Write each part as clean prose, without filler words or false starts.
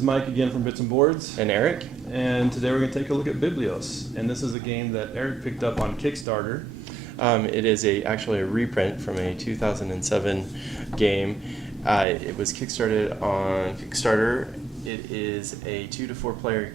is Mike again from Bits and Boards. And Eric. And today we're going to take a look at BiBLios. And this is a game that Eric picked up on Kickstarter. It is actually a reprint from a 2007 game. It was kickstarted on Kickstarter. It is a 2 to 4 player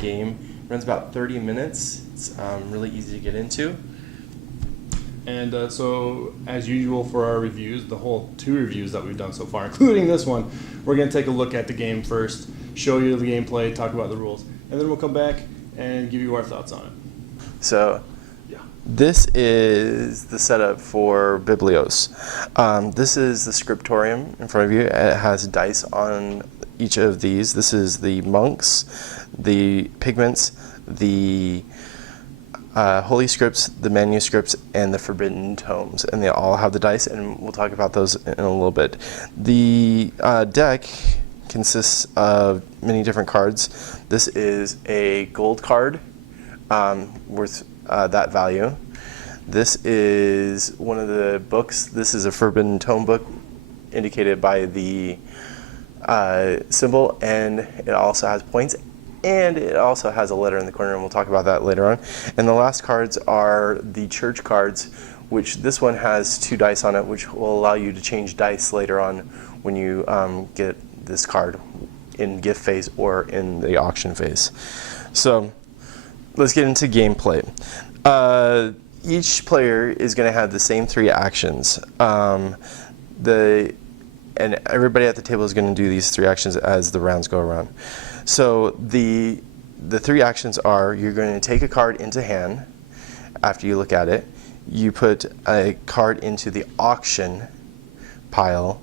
game. It runs about 30 minutes. It's really easy to get into. And so, as usual for our reviews, the whole 2 reviews that we've done so far, including this one, we're going to take a look at the game first, show you the gameplay, talk about the rules, and then we'll come back and give you our thoughts on it. So, this is the setup for BiBLios. This is the scriptorium in front of you. It has dice on each of these. This is the monks, the pigments, the holy scripts, the manuscripts, and the forbidden tomes, and they all have the dice, and we'll talk about those in a little bit. The deck consists of many different cards. This is a gold card worth that value. This is one of the books. This is a forbidden tome book indicated by the symbol, and it also has points. And it also has a letter in the corner, and we'll talk about that later on. And the last cards are the church cards, which this one has 2 dice on it, which will allow you to change dice later on when you get this card in gift phase or in the auction phase. So let's get into gameplay. Each player is going to have the same 3 actions. And everybody at the table is going to do these 3 actions as the rounds go around. So the 3 actions are: you're going to take a card into hand after you look at it, you put a card into the auction pile,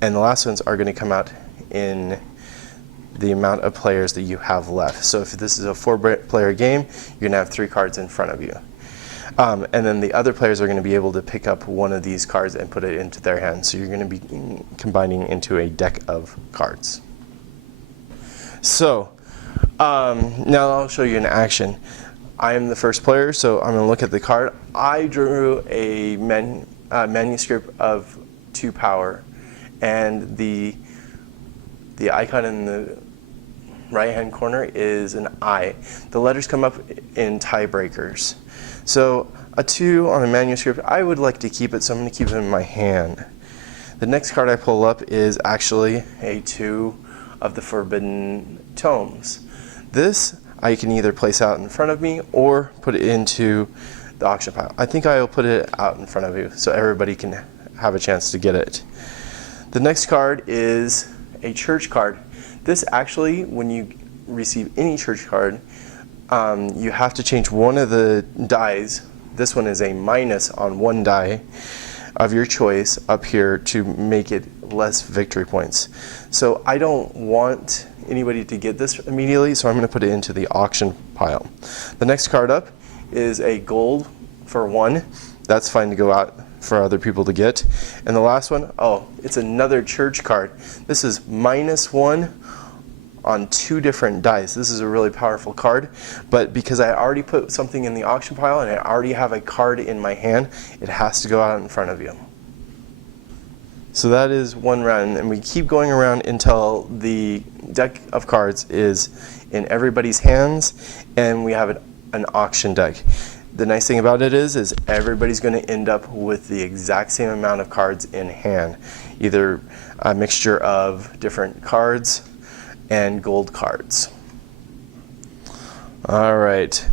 and the last ones are going to come out in the amount of players that you have left. So if this is a 4-player game, you're going to have 3 cards in front of you. And then the other players are going to be able to pick up one of these cards and put it into their hand. So you're going to be combining into a deck of cards. So now I'll show you an action. I am the first player, so I'm going to look at the card. I drew a manuscript of 2 power, and the icon in the right-hand corner is an I. The letters come up in tiebreakers. So a 2 on a manuscript, I would like to keep it, so I'm going to keep it in my hand. The next card I pull up is actually a 2 of the forbidden tomes. This I can either place out in front of me or put it into the auction pile. I think I'll put it out in front of you so everybody can have a chance to get it. The next card is a church card. This actually, when you receive any church card, you have to change one of the dies. This one is a minus on 1 die of your choice up here to make it less victory points. So I don't want anybody to get this immediately, so I'm going to put it into the auction pile. The next card up is a gold for 1. That's fine to go out for other people to get. And the last one, oh, it's another church card. This is -1 on 2 different dice. This is a really powerful card, but because I already put something in the auction pile and I already have a card in my hand, it has to go out in front of you. So that is 1 round, and we keep going around until the deck of cards is in everybody's hands and we have an auction deck. The nice thing about it is everybody's going to end up with the exact same amount of cards in hand, either a mixture of different cards and gold cards. All right,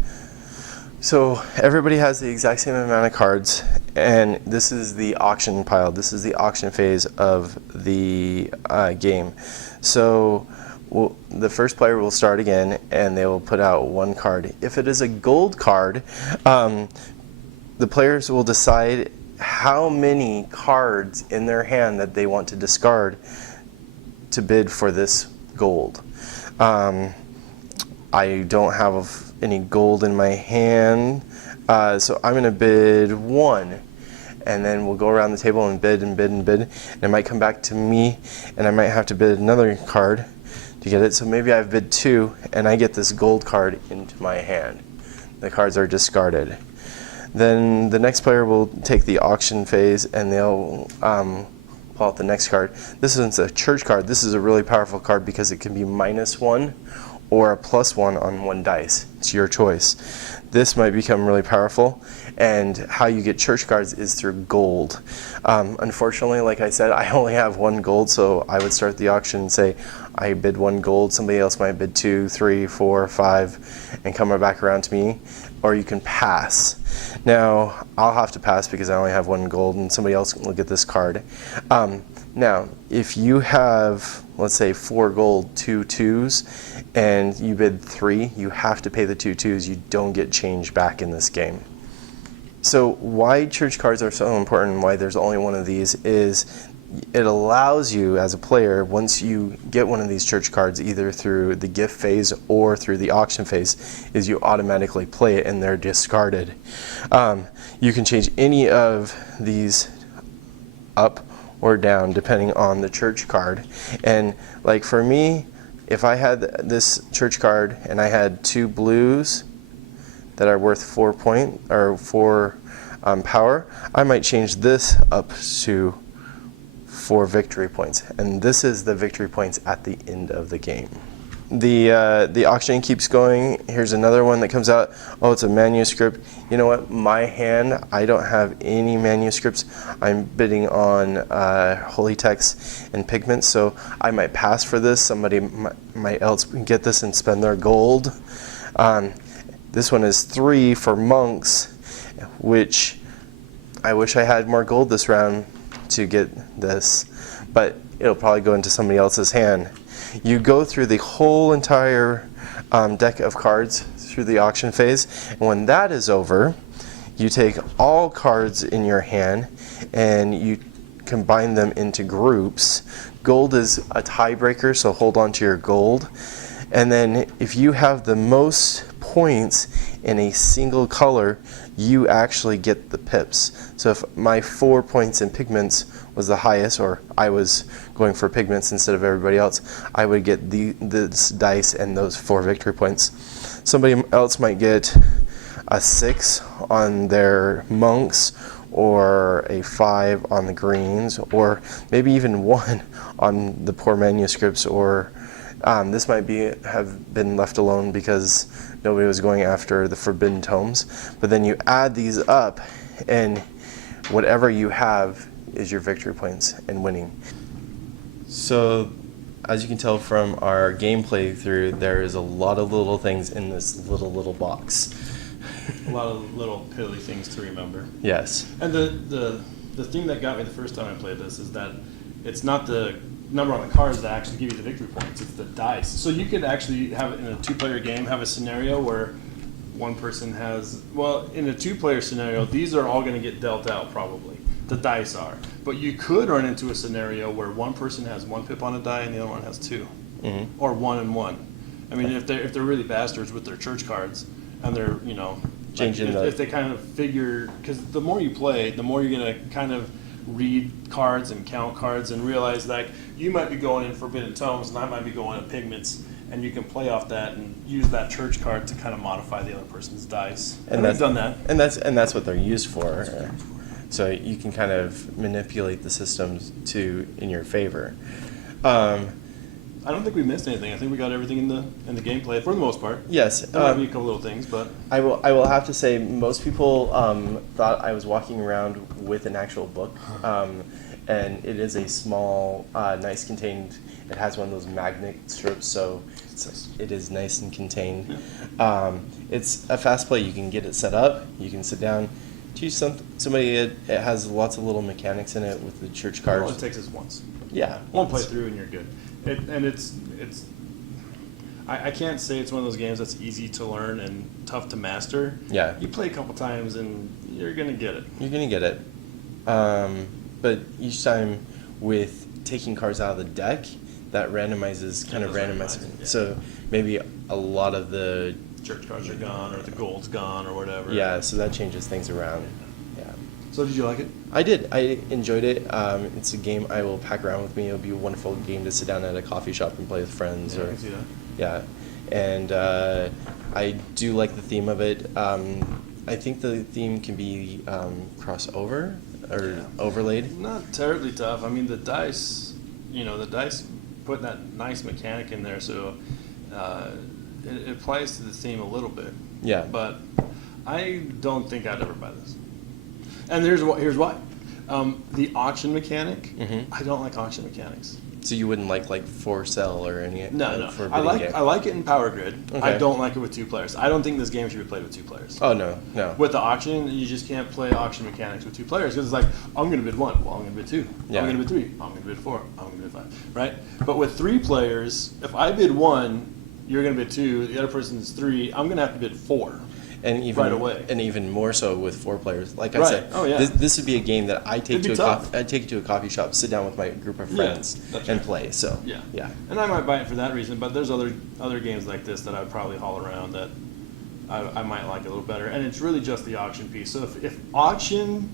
so everybody has the exact same amount of cards, and this is the auction pile. This is the auction phase of the game. So the first player will start again, and they will put out 1 card. If it is a gold card, the players will decide how many cards in their hand that they want to discard to bid for this gold. I don't have any gold in my hand, so I'm going to bid 1, and then we'll go around the table and bid and bid and bid, and it might come back to me, and I might have to bid another card to get it. So maybe I've bid 2, and I get this gold card into my hand. The cards are discarded. Then the next player will take the auction phase, and they'll pull out the next card. This one's a church card. This is a really powerful card because it can be -1 or a +1 on one dice. It's your choice. This might become really powerful, and how you get church cards is through gold. Unfortunately, like I said, I only have 1 gold, so I would start the auction and say, I bid 1 gold, somebody else might bid 2, 3, 4, 5, and come back around to me, or you can pass. Now, I'll have to pass because I only have 1 gold, and somebody else will get this card. Now, if you have, let's say, 4 gold, 2 twos, and you bid 3, you have to pay the 2 twos. You don't get change back in this game. So why church cards are so important and why there's only 1 of these is it allows you as a player, once you get 1 of these church cards, either through the gift phase or through the auction phase, is you automatically play it and they're discarded. You can change any of these up or down depending on the church card. And like for me, if I had this church card and I had 2 blues that are worth 4 power, I might change this up to 4 victory points, and this is the victory points at the end of the game. The auction keeps going. Here's another one that comes out. Oh, it's a manuscript. You know what? My hand, I don't have any manuscripts. I'm bidding on holy texts and pigments, so I might pass for this. Somebody might else get this and spend their gold. This one is 3 for monks, which I wish I had more gold this round to get this, but it'll probably go into somebody else's hand. You go through the whole entire deck of cards through the auction phase, and when that is over, you take all cards in your hand and you combine them into groups. Gold is a tiebreaker, so hold on to your gold. And then if you have the most points in a single color, you actually get the pips. So if my 4 points in pigments was the highest, or I was going for pigments instead of everybody else, I would get this dice and those 4 victory points. Somebody else might get a 6 on their monks, or a 5 on the greens, or maybe even 1 on the poor manuscripts, or this might have been left alone because nobody was going after the forbidden tomes. But then you add these up, and whatever you have is your victory points and winning. So, as you can tell from our gameplay through, there is a lot of little things in this little box. A lot of little piddly things to remember. Yes. And the thing that got me the first time I played this is that it's not the number on the cards that actually give you the victory points, it's the dice. So you could actually have it in a 2-player game, have a scenario where one person has, well, in a 2-player scenario, these are all going to get dealt out probably. The dice are. But you could run into a scenario where one person has 1 pip on a die and the other one has 2. Mm-hmm. Or 1 and 1. I mean, if they're really bastards with their church cards, and they're, you know, changing if they kind of figure, because the more you play, the more you're going to kind of read cards and count cards and realize that you might be going in forbidden tomes and I might be going in pigments, and you can play off that and use that church card to kind of modify the other person's dice. And we've done that. And that's what they're used for. So you can kind of manipulate the systems in your favor. I don't think we missed anything. I think we got everything in the gameplay for the most part. Yes. There might be a couple little things, but I will have to say most people thought I was walking around with an actual book, and it is a small, nice contained. It has one of those magnet strips, so it is nice and contained. Yeah. It's a fast play. You can get it set up. You can sit down. Teach somebody. It has lots of little mechanics in it with the church cards. All it takes is once. Yeah. One playthrough and you're good. I can't say it's one of those games that's easy to learn and tough to master. Yeah. You play a couple times and you're gonna get it. You're gonna get it. But each time with taking cards out of the deck, that randomizes. Yeah. So maybe a lot of the church cards are gone, or the gold's gone, or whatever. Yeah, so that changes things around. Yeah. So did you like it? I did. I enjoyed it. It's a game I will pack around with me. It'll be a wonderful game to sit down at a coffee shop and play with friends. Yeah, I can see that. Yeah, and I do like the theme of it. I think the theme can be crossover. or overlaid? Not terribly tough. I mean, the dice, the dice put that nice mechanic in there, so it applies to the theme a little bit. Yeah. But I don't think I'd ever buy this. And here's why. The auction mechanic, I don't like auction mechanics. So you wouldn't like for sale or any? No. For I like it in Power Grid. Okay. I don't like it with 2 players. I don't think this game should be played with 2 players. Oh no. With the auction, you just can't play auction mechanics with 2 players because it's like, I'm going to bid 1, well, I'm going to bid 2, Yeah. I'm going to bid 3, I'm going to bid 4, I'm going to bid 5, right? But with 3 players, if I bid 1, you're going to bid 2, the other person's 3, I'm going to have to bid 4. And even Right away. and even more so with 4 players. Like I Right. said, Oh, yeah. this would be a game that I take It'd be to tough. I'd take it to a coffee shop, sit down with my group of Yeah, friends, that's and right. play. So Yeah. And I might buy it for that reason, but there's other games like this that I'd probably haul around that I might like a little better. And it's really just the auction piece. So if auction,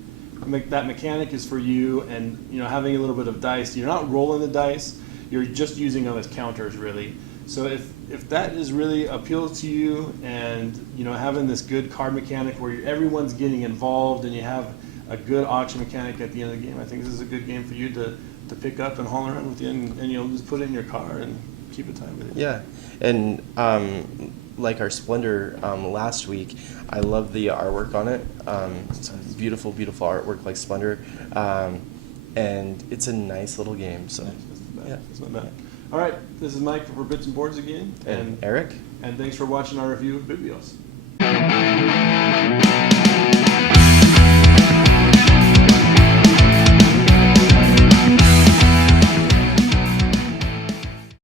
that mechanic is for you, and having a little bit of dice, you're not rolling the dice, you're just using them as counters really. So if that is really appeals to you, and having this good card mechanic where everyone's getting involved and you have a good auction mechanic at the end of the game, I think this is a good game for you to pick up and haul around with you, and just put it in your car and keep it time with it. yeah, and like our Splendor last week, I love the artwork on it. It's beautiful, beautiful artwork like Splendor, and it's a nice little game. So yeah, It's not bad. All right, this is Mike for Bits and Boards again, and Eric. and thanks for watching our review of BiBLios.